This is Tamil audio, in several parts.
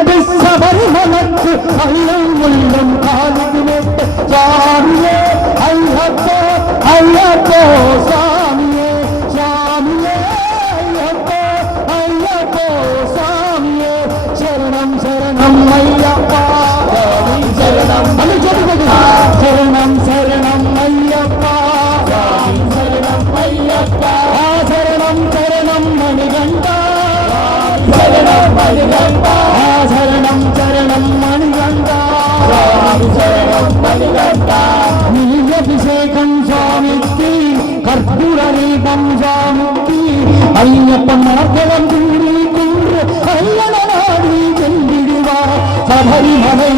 ശബരിമലക്ക് അയ്യുള്ളം കാലികിലേട്ട് സ്വാമിയെ അയ്യപ്പോ അയ്യപ്പോ സ്വാമിയെ സ്വാമിയെ അയ്യപ്പോ അയ്യപ്പോ സ്വാമിയെ. ശരണം ശരണം അയ്യപ്പ ശരണം. ശരണം ശരണം അയ്യപ്പ ശരണം അയ്യപ്പ. ശരണം ശരണം മണികണ്ഠ ശരണം മണികണ്ഠ. பஞ்சாமுக்கி ஐயப்பன் மாதளம் கூறி கூறு ஐயனாடி சென்றிடுவார். சபரிமலை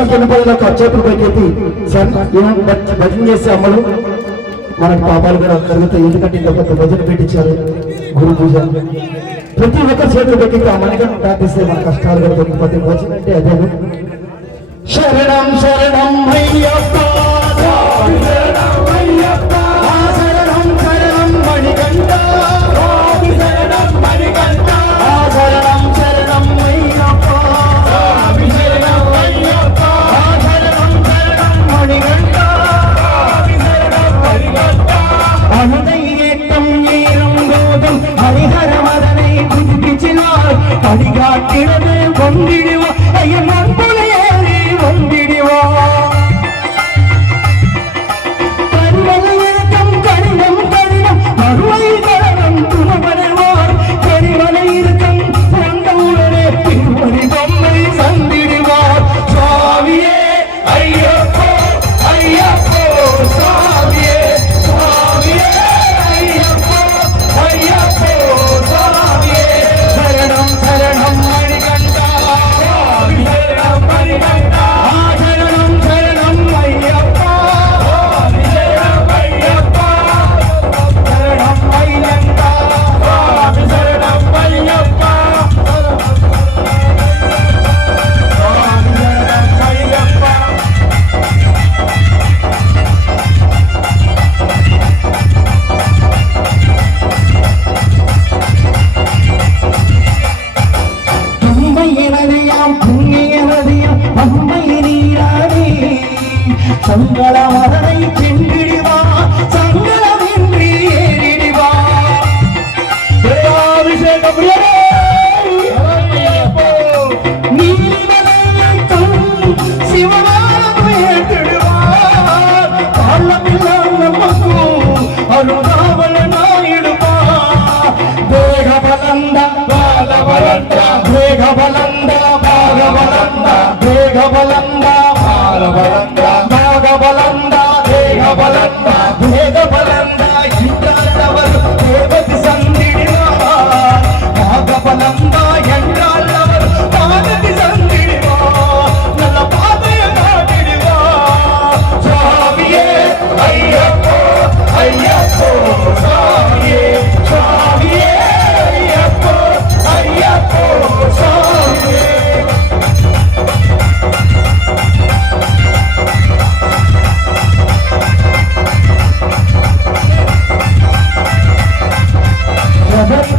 స్థానానికి వెళ్ళిపోయిన ఒక చేతులు పైకెత్తి భజన చేసే అమ్మలు మనకు పాపాలు కూడా కలుగుతాయి. ఎందుకంటే ఇంత పెద్ద భజన పెట్టించారు గురు పూజ. ప్రతి ఒక్క చేతులు పెట్టి ఆ కూడా ప్రార్థిస్తే మన కష్టాలు కూడా దొరికిపోతే భజన అంటే అదే. శరణం శరణం అయ్యప్ప அன்றிடுவ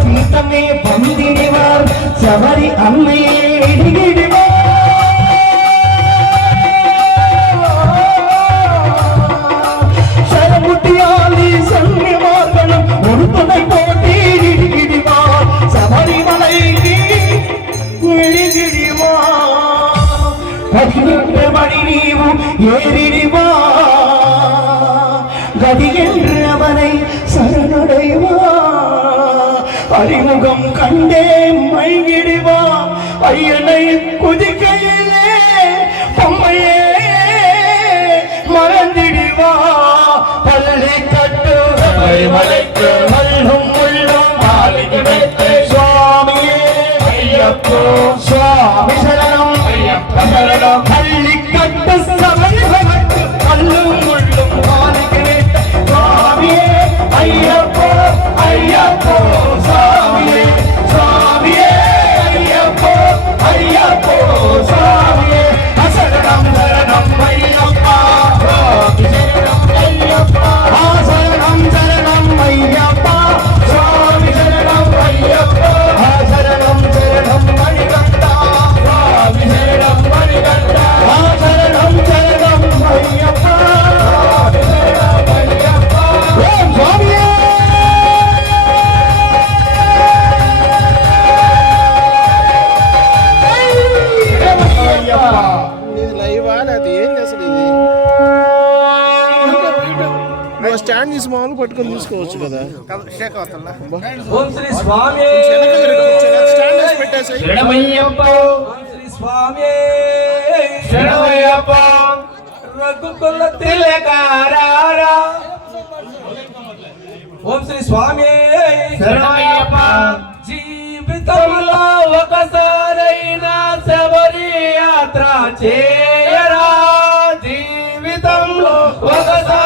சீத்தமே பந்திடுவார் சபரி அம்மையே இடுகிடுவார் சரமுட்டியாலி சன்னிவார்களும் ஒரு துணை போட்டி இடுகிடுவார் சபரிமலைக்கு எழுதிடுவார் பதினெட்டு கதி என்று கண்டே மயங்கிடுவா ஐயனை குதிக்கையிலே பொம்மையே மறந்திடுவா. பள்ளி கட்டு மலைக்கு மல்லும் முள்ளும் மாளிகை வைத்து சுவாமியே. ஐயப்போ சுவாமி சரணம். ஐயப்ப சரணம். பள்ளி கட்டு ఇది? లైవా లేకపోతే స్టాండ్ తీసి మామూలు పట్టుకొని తీసుకోవచ్చు కదా. ఓం శ్రీ స్వామి! శరణయ్యప్ప జీ జీవితంలో ఒకసారైనా శబరి యాత్ర చేయరా జీవితంలో? ఒకసారి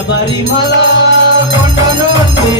శబరిమల కొండ నుండి